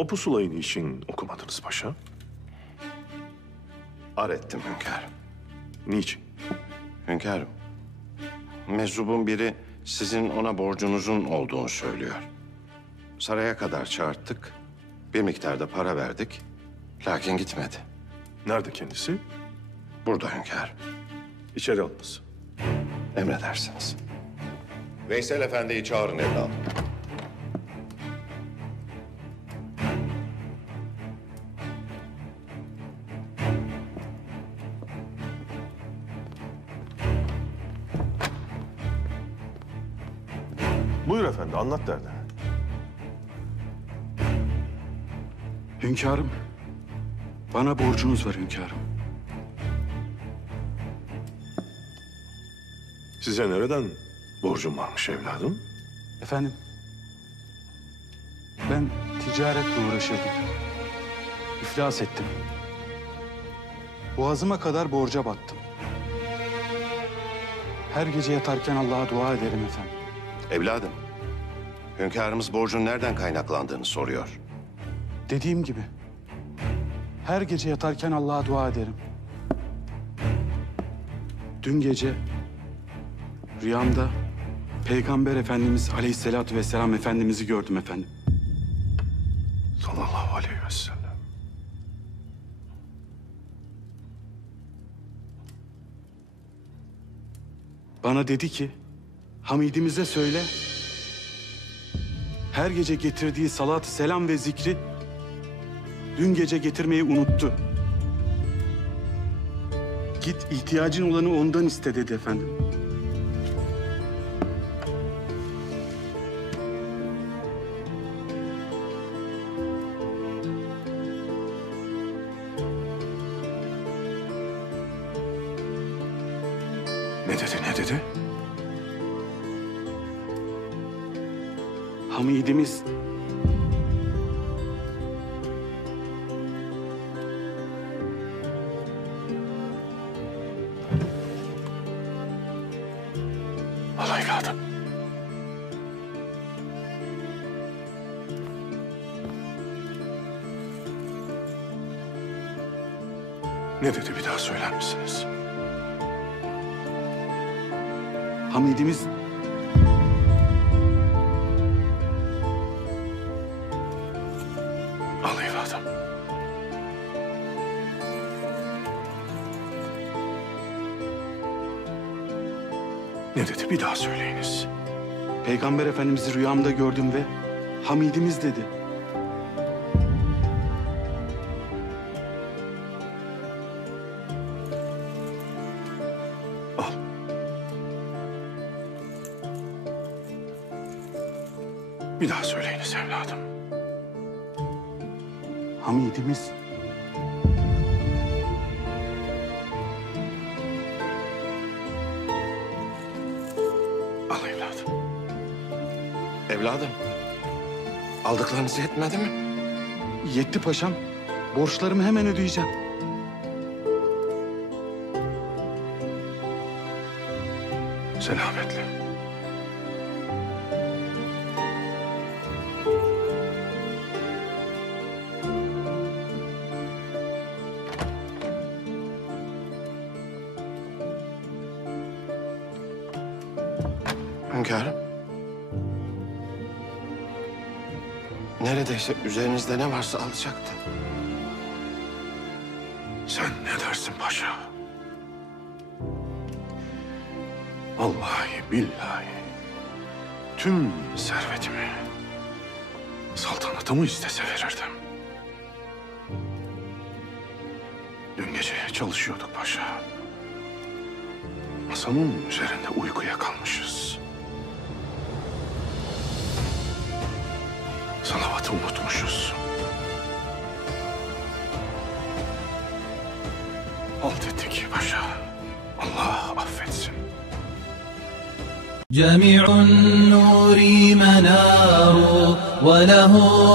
O pusulayı niçin okumadınız paşa? Ar ettim hünkârım. Niçin? Hünkârım, meczubun biri sizin ona borcunuzun olduğunu söylüyor. Saraya kadar çağırttık, bir miktarda para verdik, lakin gitmedi. Nerede kendisi? Burada hünkârım. İçeri alınız. Emredersiniz. Veysel Efendi'yi çağırın evladım. Buyur efendi, anlat derdini. Hünkârım, bana borcunuz var hünkârım. Size nereden borcum varmış evladım? Efendim, ben ticaretle uğraşırdım. İflas ettim. Boğazıma kadar borca battım. Her gece yatarken Allah'a dua ederim efendim. Evladım, hünkârımız borcun nereden kaynaklandığını soruyor. Dediğim gibi, her gece yatarken Allah'a dua ederim. Dün gece rüyamda Peygamber Efendimiz Aleyhisselatü Vesselam Efendimiz'i gördüm efendim. Sallallahu aleyhi ve sellem. Bana dedi ki, Hamidimize söyle, her gece getirdiği salat-ı selam ve zikri dün gece getirmeyi unuttu. Git ihtiyacın olanı ondan iste dedi efendim. Ne dedi, ne dedi? Hamidimiz Al evladım. Ne dedi, bir daha söyler misiniz? Hamidimiz Al evladım. Ne dedi, bir daha söyleyiniz. Peygamber Efendimiz'i rüyamda gördüm ve Hamidimiz dedi. Al. Bir daha söyleyiniz evladım. Hamidimiz Al evladım. Evladım, aldıklarınız yetmedi mi? yetti paşam. Borçlarımı hemen ödeyeceğim. Selametle. Hünkârım. Neredeyse üzerinizde ne varsa alacaktı. Sen ne dersin paşa? Vallahi billahi tüm servetimi, saltanatımı istese verirdim. Dün gece çalışıyorduk paşa. Masanın üzerinde uykuya kalmışız. Salavatı unutmuşuz. Halt ettik paşa. Allah affetsin. جميع النور منار وله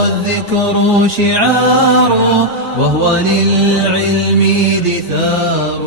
الذكر شعار وهو للعلم دثار